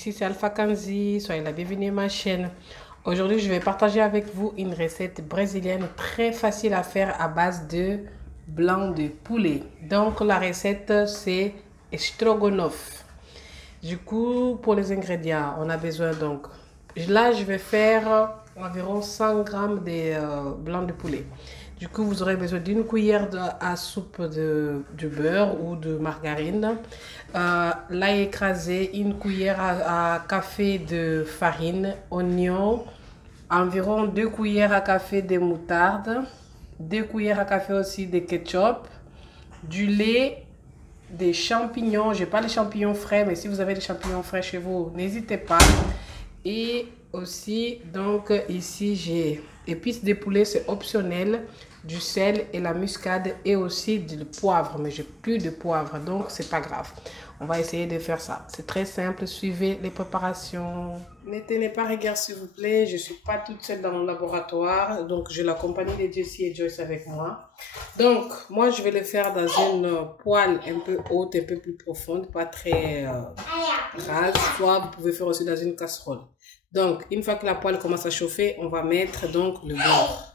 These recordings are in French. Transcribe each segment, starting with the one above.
Ici c'est Alpha Kanzi, soyez la bienvenue à ma chaîne. Aujourd'hui je vais partager avec vous une recette brésilienne très facile à faire à base de blanc de poulet. Donc la recette c'est stroganoff. Du coup pour les ingrédients on a besoin donc, là je vais faire environ 100 grammes de blanc de poulet. Du coup, vous aurez besoin d'une cuillère à soupe de beurre ou de margarine, l'ail écrasé, une cuillère à café de farine, oignon, environ 2 cuillères à café de moutarde, 2 cuillères à café aussi de ketchup, du lait, des champignons. Je n'ai pas les champignons frais, mais si vous avez des champignons frais chez vous, n'hésitez pas. Et aussi, donc ici j'ai épices de poulet, c'est optionnel, du sel et la muscade et aussi du poivre, mais j'ai plus de poivre donc c'est pas grave. On va essayer de faire ça, c'est très simple, suivez les préparations. Ne tenez pas rigueur s'il vous plaît, je suis pas toute seule dans mon laboratoire, donc j'ai la compagnie de Jessie et Joyce avec moi. Donc moi je vais le faire dans une poêle un peu haute, un peu plus profonde, pas très rase, soit vous pouvez faire aussi dans une casserole. Donc une fois que la poêle commence à chauffer, on va mettre donc le beurre.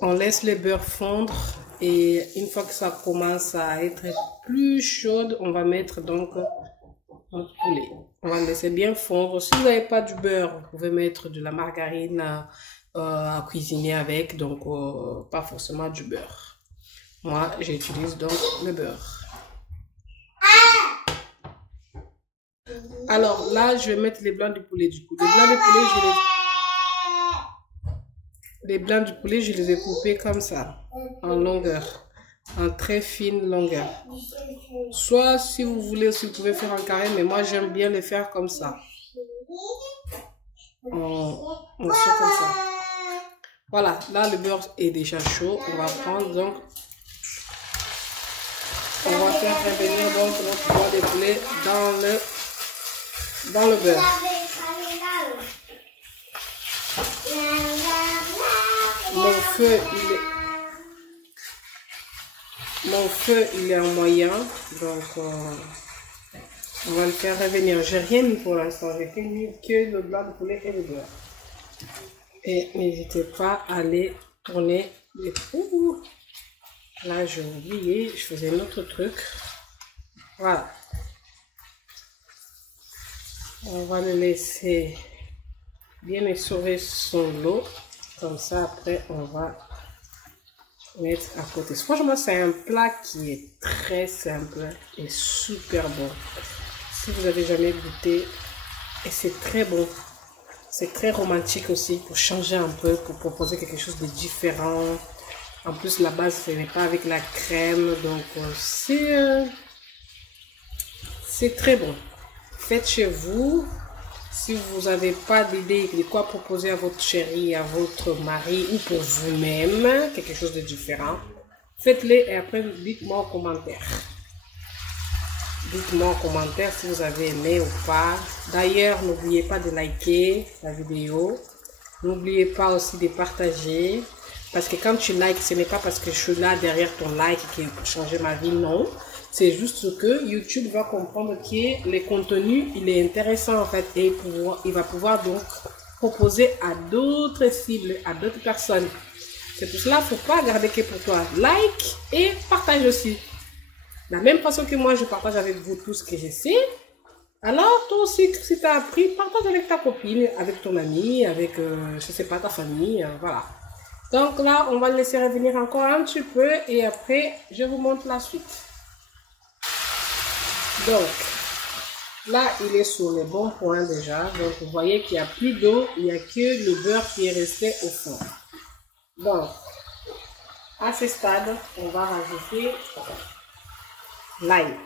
On laisse le beurre fondre et une fois que ça commence à être plus chaude, on va mettre donc notre poulet. On va le laisser bien fondre. Si vous n'avez pas du beurre, vous pouvez mettre de la margarine à cuisiner avec, donc pas forcément du beurre. Moi, j'utilise donc le beurre. Alors là, je vais mettre les blancs du poulet du coup. Les blancs du poulet, je les ai coupés comme ça, en longueur, en très fine longueur. Soit si vous voulez aussi, vous pouvez faire en carré, mais moi j'aime bien les faire comme ça. On fait comme ça. Voilà, là le beurre est déjà chaud. On va prendre donc, on va faire revenir donc notre blanc de poulet dans le beurre. Mon feu il est en moyen, donc on va le faire revenir. J'ai rien mis pour l'instant, j'ai mis que le blanc de poulet et le beurre. Et n'hésitez pas à aller tourner les trous. Là j'ai oublié, je faisais un autre truc. Voilà. On va le laisser bien essorer son lot. Comme ça après on va mettre à côté. Franchement c'est un plat qui est très simple et super bon. Si vous avez jamais goûté, et c'est très bon. C'est très romantique aussi pour changer un peu, pour proposer quelque chose de différent. En plus la base ce n'est pas avec la crème, donc c'est très bon. Faites chez vous. Si vous n'avez pas d'idée de quoi proposer à votre chéri, à votre mari ou pour vous-même, quelque chose de différent, faites-le et après dites-moi en commentaire. Dites-moi en commentaire si vous avez aimé ou pas. D'ailleurs, n'oubliez pas de liker la vidéo. N'oubliez pas aussi de partager. Parce que quand tu likes, ce n'est pas parce que je suis là derrière ton like qui peut changer ma vie, non. C'est juste que YouTube va comprendre que le contenu, il est intéressant en fait. Et il va pouvoir donc proposer à d'autres cibles, à d'autres personnes. C'est pour cela, il ne faut pas garder que pour toi. Like et partage aussi. De la même façon que moi, je partage avec vous tout ce que je sais. Alors, toi aussi, si tu as appris, partage avec ta copine, avec ton ami, avec, je ne sais pas, ta famille, voilà. Donc là, on va le laisser revenir encore un petit peu et après, je vous montre la suite. Donc, là, il est sur le bon point déjà. Donc, vous voyez qu'il n'y a plus d'eau, il n'y a que le beurre qui est resté au fond. Donc, à ce stade, on va rajouter l'ail.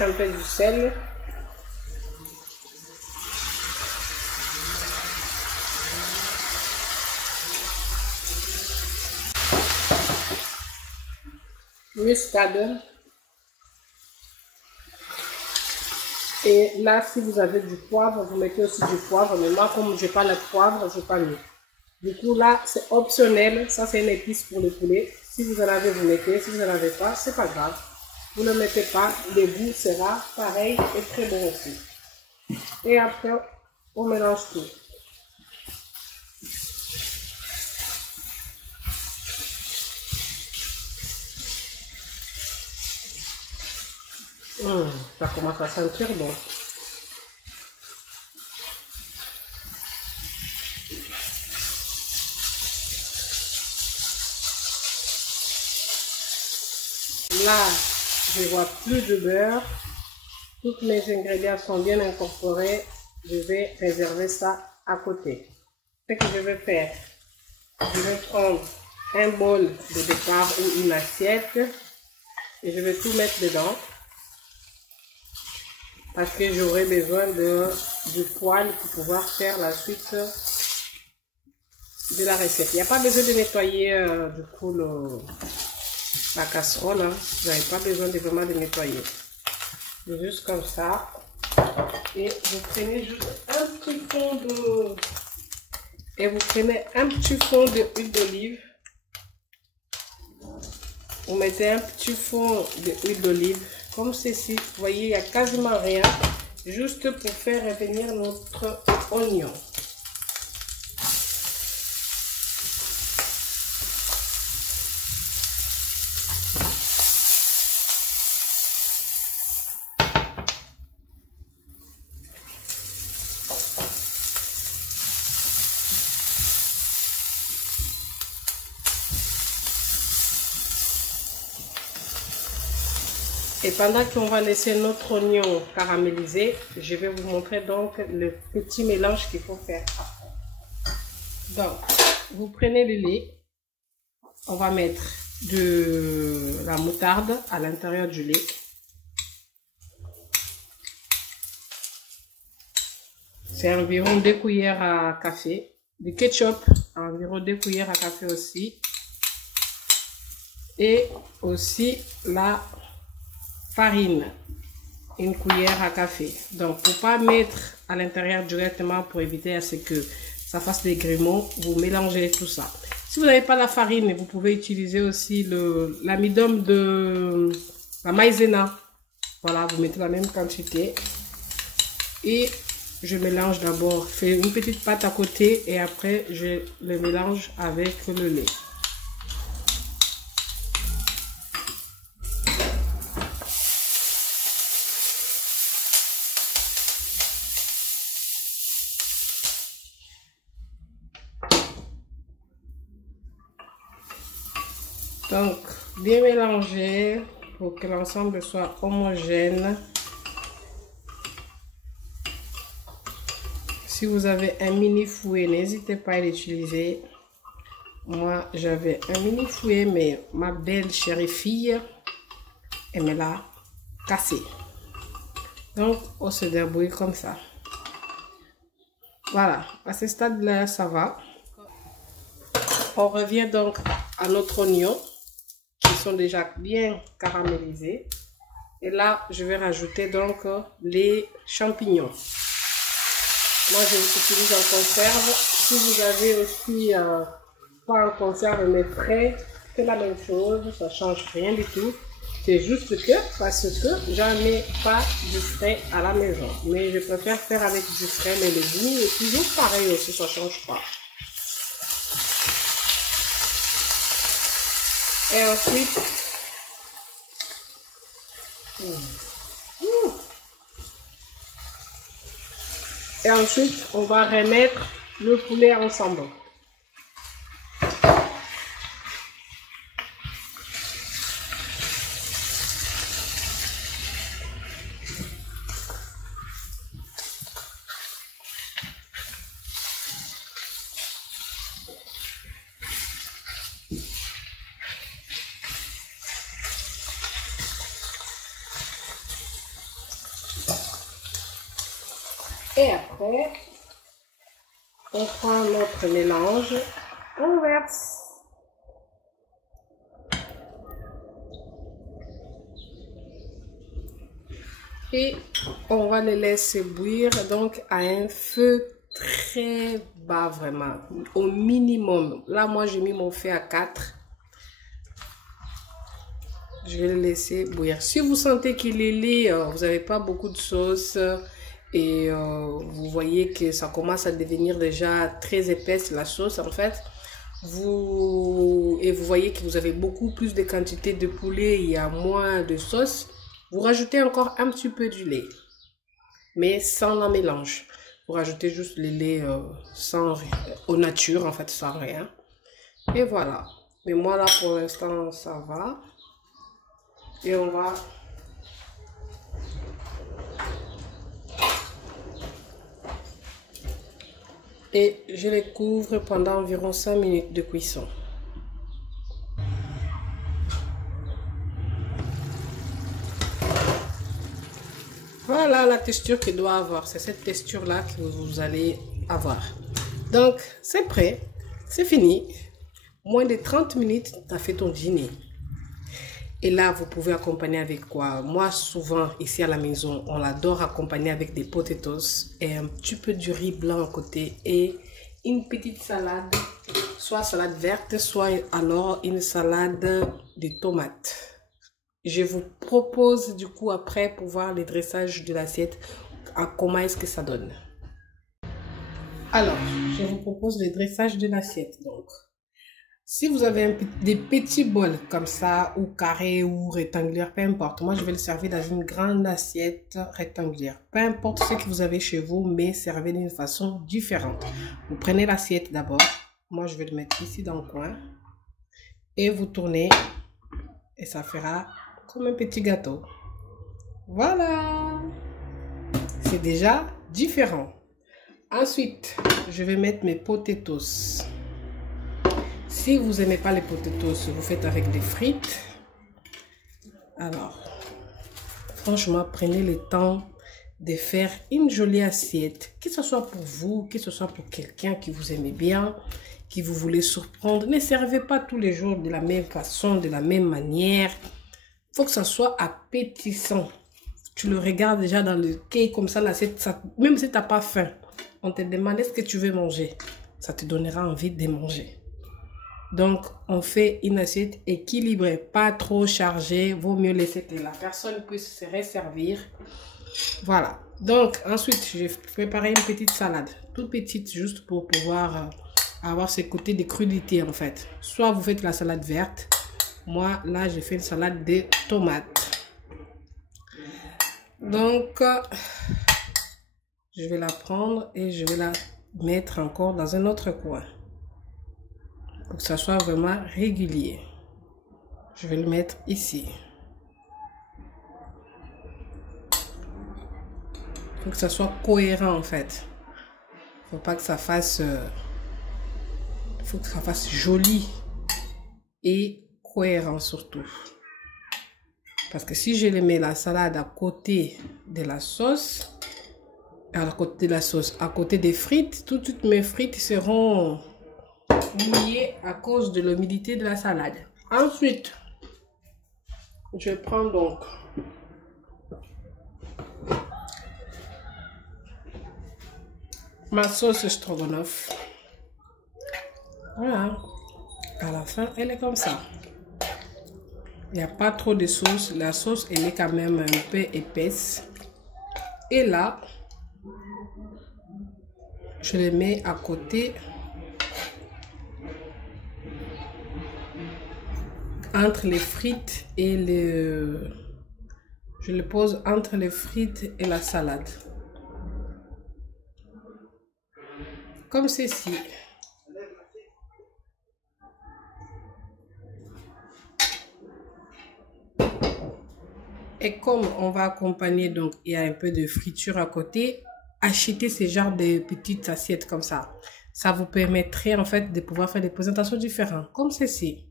un peu du sel. Muscade. Et là, si vous avez du poivre, vous mettez aussi du poivre. Mais moi, comme je n'ai pas le poivre, je n'ai pas mis. Du coup, là, c'est optionnel. Ça, c'est une épice pour le poulet. Si vous en avez, vous mettez. Si vous n'en avez pas, c'est pas grave. Vous ne mettez pas. Le goût sera pareil et très bon aussi. Et après, on mélange tout. Ça commence à sentir bon. Là, je vois plus de beurre. Tous mes ingrédients sont bien incorporés. Je vais réserver ça à côté. Ce que je vais faire, je vais prendre un bol de départ ou une assiette et je vais tout mettre dedans parce que j'aurai besoin du poêle pour pouvoir faire la suite de la recette. Il n'y a pas besoin de nettoyer du coup la casserole, hein. Vous n'avez pas besoin de vraiment de nettoyer. Juste comme ça. Et vous prenez juste un petit fond de... Et vous prenez un petit fond d'huile d'olive. Vous mettez un petit fond d'huile d'olive comme ceci. Vous voyez, il n'y a quasiment rien. Juste pour faire revenir notre oignon. Et pendant qu'on va laisser notre oignon caraméliser, je vais vous montrer donc le petit mélange qu'il faut faire après. Donc, vous prenez le lait. On va mettre de la moutarde à l'intérieur du lait. C'est environ 2 cuillères à café. Du ketchup, environ 2 cuillères à café aussi. Et aussi la farine, 1 cuillère à café. Donc, pour pas mettre à l'intérieur directement pour éviter à ce que ça fasse des grumeaux, vous mélangez tout ça. Si vous n'avez pas la farine, vous pouvez utiliser aussi l'amidon de la maïzena. Voilà, vous mettez la même quantité. Et je mélange d'abord, fais une petite pâte à côté et après je le mélange avec le lait. Donc, bien mélanger pour que l'ensemble soit homogène. Si vous avez un mini fouet, n'hésitez pas à l'utiliser. Moi, j'avais un mini fouet, mais ma belle chérie fille, elle me l'a cassé. Donc, on se débrouille comme ça. Voilà, à ce stade-là, ça va. On revient donc à notre oignon, qui sont déjà bien caramélisés. Et là, je vais rajouter donc les champignons. Moi, je les utilise en conserve. Si vous avez aussi pas en conserve mais frais, c'est la même chose. Ça change rien du tout. C'est juste que, parce que j'en ai pas du frais à la maison. Mais je préfère faire avec du frais, mais le goût est toujours pareil aussi, ça change pas. Et ensuite, on va remettre le poulet ensemble. Et après, on prend notre mélange, on verse. Et on va les laisser bouillir donc à un feu très bas, vraiment, au minimum. Là, moi, j'ai mis mon feu à 4. Je vais le laisser bouillir. Si vous sentez qu'il est laid, vous n'avez pas beaucoup de sauce et vous voyez que ça commence à devenir déjà très épaisse la sauce en fait, vous voyez que vous avez beaucoup plus de quantité de poulet, il y a moins de sauce, vous rajoutez encore un petit peu du lait, mais sans la mélange. Vous rajoutez juste le lait sans au nature en fait, sans rien. Et voilà. Mais moi là pour l'instant ça va. Et on va et je les couvre pendant environ 5 minutes de cuisson. Voilà la texture qu'il doit avoir. C'est cette texture là que vous allez avoir. Donc c'est prêt, c'est fini. Moins de 30 minutes, tu as fait ton dîner. Et là, vous pouvez accompagner avec quoi? Moi, souvent, ici à la maison, on l'adore accompagner avec des potatoes et un petit peu du riz blanc à côté et une petite salade, soit salade verte, soit alors une salade de tomates. Je vous propose du coup après pour voir le dressage de l'assiette, comment est-ce que ça donne. Alors, je vous propose le dressage de l'assiette donc. Si vous avez des petits bols comme ça, ou carrés ou rectangulaires, peu importe. Moi, je vais le servir dans une grande assiette rectangulaire. Peu importe ce que vous avez chez vous, mais servez d'une façon différente. Vous prenez l'assiette d'abord. Moi, je vais le mettre ici dans le coin. Et vous tournez. Et ça fera comme un petit gâteau. Voilà. C'est déjà différent. Ensuite, je vais mettre mes potatoes. Si vous n'aimez pas les potatoes, vous faites avec des frites. Alors, franchement, prenez le temps de faire une jolie assiette. Que ce soit pour vous, que ce soit pour quelqu'un qui vous aime bien, qui vous voulez surprendre. Ne servez pas tous les jours de la même façon, de la même manière. Il faut que ça soit appétissant. Tu le regardes déjà dans le cake comme ça, l'assiette, même si tu n'as pas faim. On te demande est-ce que tu veux manger. Ça te donnera envie de manger. Donc, on fait une assiette équilibrée, pas trop chargée. Vaut mieux laisser que la personne puisse se resservir. Voilà. Donc, ensuite, j'ai préparé une petite salade. Toute petite, juste pour pouvoir avoir ce côté de crudité, en fait. Soit vous faites la salade verte. Moi, là, j'ai fait une salade de tomates. Donc, je vais la prendre et je vais la mettre encore dans un autre coin. Pour que ça soit vraiment régulier. Je vais le mettre ici. Il faut que ça soit cohérent en fait. Il ne faut pas que ça fasse... il faut que ça fasse joli. Et cohérent surtout. Parce que si je le mets la salade à côté de la sauce... À côté de la sauce, à côté des frites, toutes mes frites seront... mouillé à cause de l'humidité de la salade. Ensuite, je prends donc ma sauce stroganoff. Voilà. À la fin, elle est comme ça. Il n'y a pas trop de sauce. La sauce, elle est quand même un peu épaisse. Et là, je les mets à côté. Entre les frites et le... Je le pose entre les frites et la salade. Comme ceci. Et comme on va accompagner, donc il y a un peu de friture à côté, achetez ce genre de petites assiettes comme ça. Ça vous permettrait en fait de pouvoir faire des présentations différentes, comme ceci.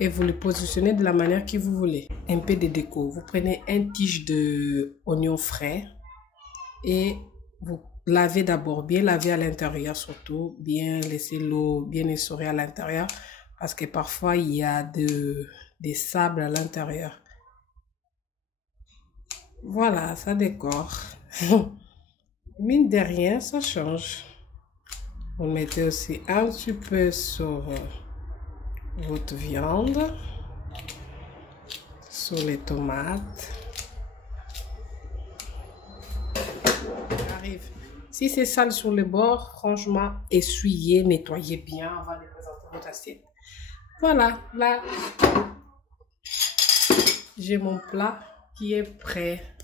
Et vous le positionnez de la manière que vous voulez. Un peu de déco. Vous prenez une tige de oignon frais et vous laver d'abord, bien laver à l'intérieur surtout, bien laisser l'eau bien essorée à l'intérieur parce que parfois il y a des sables à l'intérieur. Voilà, ça décore. Mine de rien, ça change. Vous mettez aussi un petit peu sur votre viande, sur les tomates. Arrive. Si c'est sale sur le bord, franchement, essuyez, nettoyez bien avant de présenter votre assiette. Voilà, là, j'ai mon plat qui est prêt.